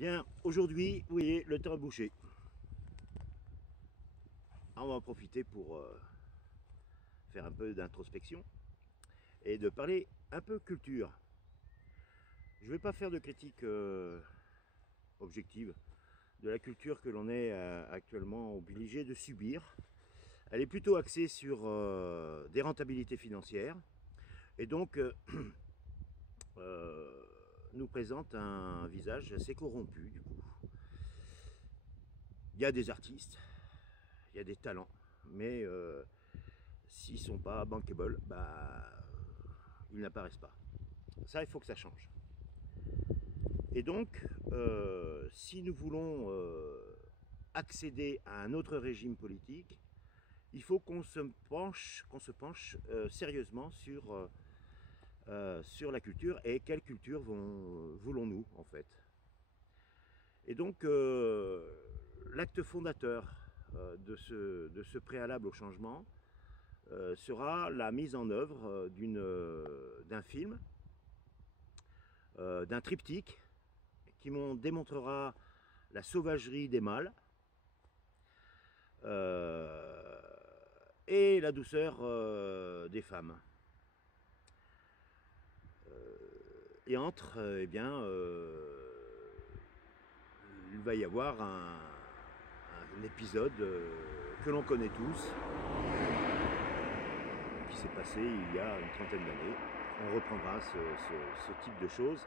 Bien, aujourd'hui, vous voyez, le temps est bouché. On va en profiter pour faire un peu d'introspection et de parler un peu culture. Je ne vais pas faire de critique objective de la culture que l'on est actuellement obligé de subir. Elle est plutôt axée sur des rentabilités financières et donc nous présente un visage assez corrompu du coup. Il y a des artistes, il y a des talents, mais s'ils ne sont pas bankable, ils n'apparaissent pas. Ça, il faut que ça change. Et donc, si nous voulons accéder à un autre régime politique, il faut qu'on se penche sérieusement sur la culture et quelle culture voulons-nous en fait. Et donc, l'acte fondateur de ce préalable au changement sera la mise en œuvre d'un film, d'un triptyque qui démontrera la sauvagerie des mâles et la douceur des femmes. Et entre, il va y avoir un épisode que l'on connaît tous, qui s'est passé il y a une trentaine d'années. On reprendra ce type de choses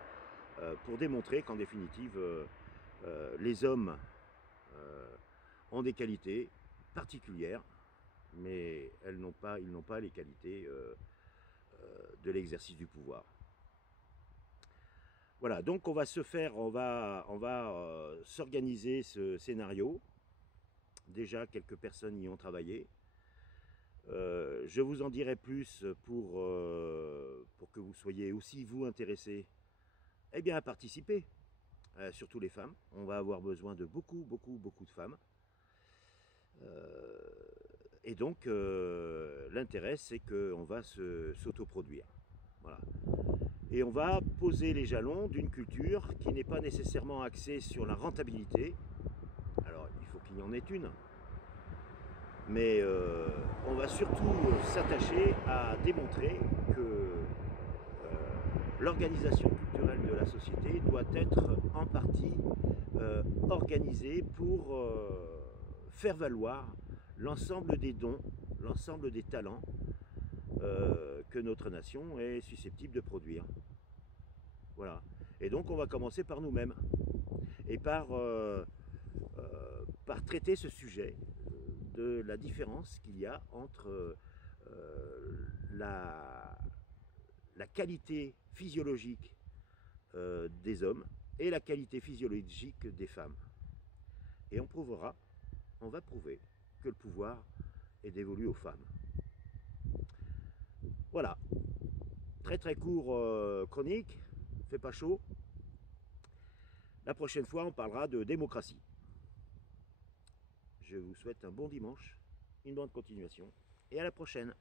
pour démontrer qu'en définitive, les hommes ont des qualités particulières, mais ils n'ont pas les qualités de l'exercice du pouvoir. Voilà, donc on va s'organiser ce scénario. Déjà, quelques personnes y ont travaillé. Je vous en dirai plus pour que vous soyez aussi, vous, intéressés à participer, surtout les femmes. On va avoir besoin de beaucoup de femmes. Et donc, l'intérêt, c'est qu'on va s'autoproduire. Voilà. Et on va poser les jalons d'une culture qui n'est pas nécessairement axée sur la rentabilité. Alors, il faut qu'il y en ait une. Mais on va surtout s'attacher à démontrer que l'organisation culturelle de la société doit être en partie organisée pour faire valoir l'ensemble des dons, l'ensemble des talents que notre nation est susceptible de produire. Voilà. Et donc on va commencer par nous-mêmes et par traiter ce sujet de la différence qu'il y a entre la qualité physiologique des hommes et la qualité physiologique des femmes. Et on va prouver que le pouvoir est dévolu aux femmes. Voilà, très court chronique, fait pas chaud. La prochaine fois, on parlera de démocratie. Je vous souhaite un bon dimanche, une bonne continuation et à la prochaine.